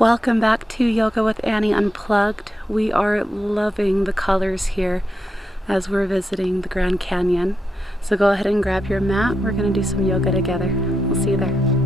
Welcome back to Yoga with Annie Unplugged. We are loving the colors here as we're visiting the Grand Canyon. So go ahead and grab your mat. We're going to do some yoga together. We'll see you there.